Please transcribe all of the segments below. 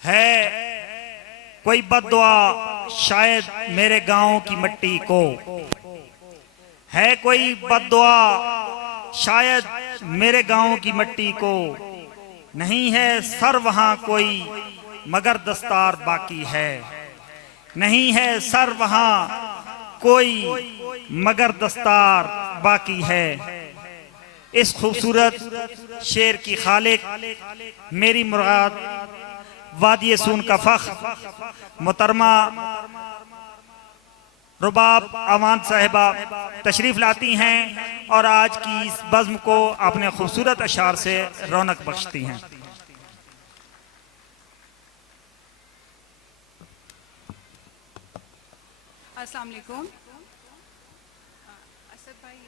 ہے کوئی بد دعا شاید میرے گاؤں کی مٹی کو، ہے کوئی بد دعا شاید میرے گاؤں کی مٹی کو، نہیں ہے سر وہاں کوئی مگر دستار باقی ہے، نہیں ہے سر وہاں کوئی مگر دستار باقی ہے۔ اس خوبصورت شعر کی خالق میری مراد وادی سون کا فخر محترمہ رباب امان صاحبہ تشریف لاتی ہیں اور آج کی اس بزم کو اپنے خوبصورت اشعار سے رونق بخشتی ہیں۔ السلام علیکم۔ اسد بھائی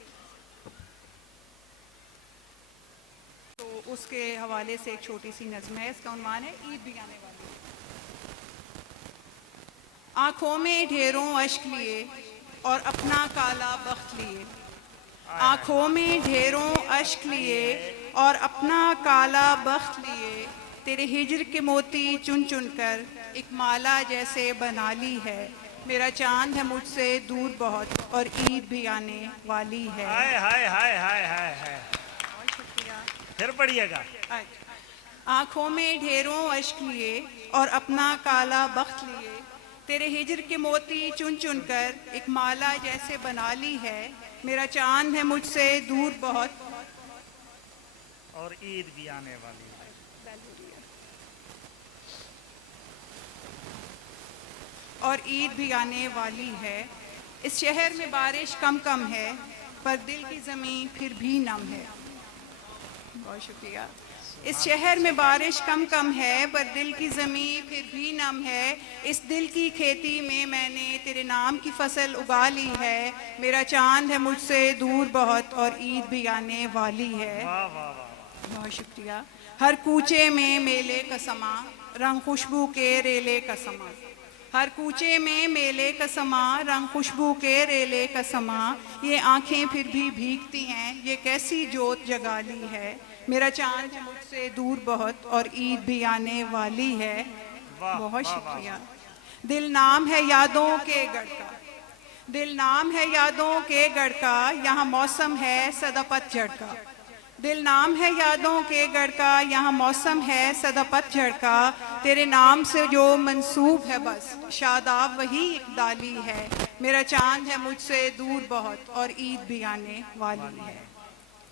تو اس کے حوالے سے ایک چھوٹی سی نظم ہے، اس کا عنوان ہے عید بھی آنے والی۔ آنکھوں میں ڈھیروں اشک لیے اور اپنا کالا بخت لیے، آنکھوں میں ڈھیروں اشک لیے اور اپنا کالا بخت لیے، تیرے ہجر کے موتی چن چن کر ایک مالا جیسے بنا لی ہے، میرا چاند ہے مجھ سے دور بہت اور عید بھی آنے والی ہے۔ ہائے ہائے ہائے ہائے ہائے ہائے، بہت شکریہ۔ پھر پڑھیے گا۔ آنکھوں میں ڈھیروں اشک لیے اور اپنا کالا بخت لیے، تیرے ہجر کے موتی چن چن کر ایک مالا جیسے بنا لی ہے، میرا چاند ہے مجھ سے دور بہت اور عید بھی آنے والی ہے۔ اور عید بھی آنے والی ہے۔ اس شہر میں بارش کم کم ہے پر دل کی زمین پھر بھی نم ہے۔ بہت شکریہ۔ اس شہر میں بارش کم کم ہے پر دل کی زمین پھر بھی نم ہے، اس دل کی کھیتی میں نے تیرے نام کی فصل اگا لی ہے، میرا چاند ہے مجھ سے دور بہت اور عید بھی آنے والی ہے۔ بہت شکریہ۔ ہر کوچے میں میلے کا سما، رنگ خوشبو کے ریلے کا سما، ہر کوچے میں میلے کا سما، رنگ خوشبو کے ریلے کا سما، یہ آنکھیں پھر بھی بھیگتی ہیں، یہ کیسی جوت جگا لی ہے، میرا چاند ہے مجھ سے دور بہت اور عید بھی آنے والی ہے۔ بہت شکریہ۔ دل نام ہے یادوں کے گڑھ کا، دل نام ہے یادوں کے گڑھ کا، یہاں موسم ہے سدا پت جھڑ کا، دل نام ہے یادوں کے گڑھ کا، یہاں موسم ہے سدا پت جھڑ کا، تیرے نام سے جو منسوب ہے بس شاداب وہی اقدالی ہے، میرا چاند ہے مجھ سے دور بہت اور عید بھی آنے والی ہے۔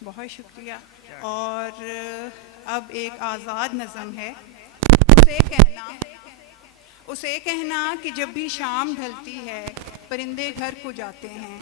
بہت شکریہ۔ اور اب ایک آزاد نظم ہے۔ اسے کہنا کہ جب بھی شام ڈھلتی ہے پرندے گھر کو جاتے ہیں،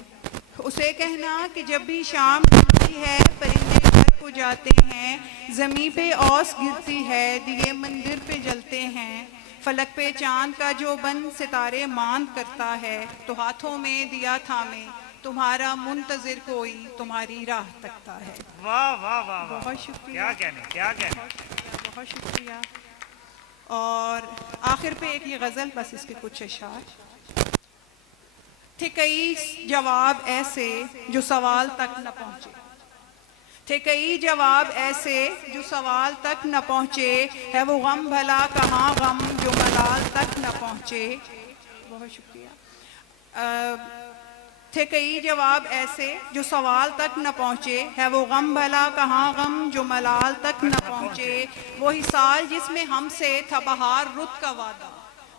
اسے کہنا کہ جب بھی شام ڈھلتی ہے پرندے گھر کو جاتے ہیں، زمیں پہ اوس گرتی ہے دیے مندر پہ جلتے ہیں، فلک پہ چاند کا جو بن ستارے ماند کرتا ہے، تو ہاتھوں میں دیا تھامے تمہارا منتظر کوئی تمہاری راہ تکتا ہے۔ واہ واہ واہ، بہت شکریہ۔ کیا کہنے، کیا کہنے۔ بہت شکریہ۔ اور آخر پہ ایک یہ غزل، بس اس کے کچھ اشعار۔ تھے کئی جواب ایسے جو سوال تک نہ پہنچے، تھے کئی جواب ایسے جو سوال تک نہ پہنچے، ہے وہ غم بھلا کہاں غم جو ملال تک نہ پہنچے۔ بہت شکریہ۔ تھے کئی جواب ایسے جو سوال تک نہ پہنچے، ہے وہ غم بھلا کہاں غم جو ملال تک نہ پہنچے، وہی سال جس میں ہم سے تھا بہار رت کا وعدہ،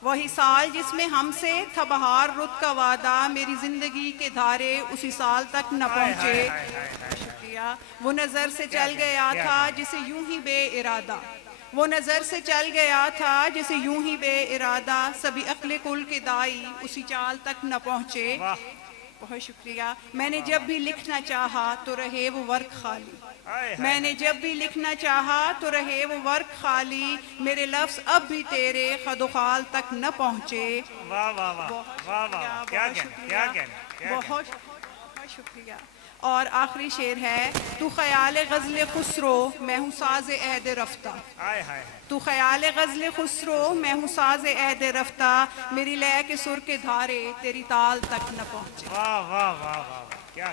وہی سال جس میں ہم سے تھا بہار رت کا وعدہ، میری زندگی کے دھارے اسی سال تک نہ پہنچے۔ شکریہ۔ وہ نظر سے چل گیا تھا جسے یوں ہی بے ارادہ، وہ نظر سے چل گیا تھا جسے یوں ہی بے ارادہ، سبھی عقل کل کے دائی اسی چال تک نہ پہنچے۔ بہت شکریہ۔ میں نے جب بھی لکھنا چاہا تو رہے وہ ورق خالی، میں نے جب بھی لکھنا چاہا تو رہے وہ ورق خالی، میرے لفظ اب بھی تیرے خد و خال تک نہ پہنچے۔ واہ واہ واہ واہ واہ، کیا کہنے، کیا کہنے۔ بہت شکریہ۔ اور آخری شعر ہے، تو خیال غزل خسرو میں ہوں ساز عہد رفتہ، تو خیال غزل خسرو میں ہوں ساز عہد رفتہ، میری لے کے سر کے دھارے تیری تال تک نہ پہنچے۔ واہ واہ واہ واہ، کیا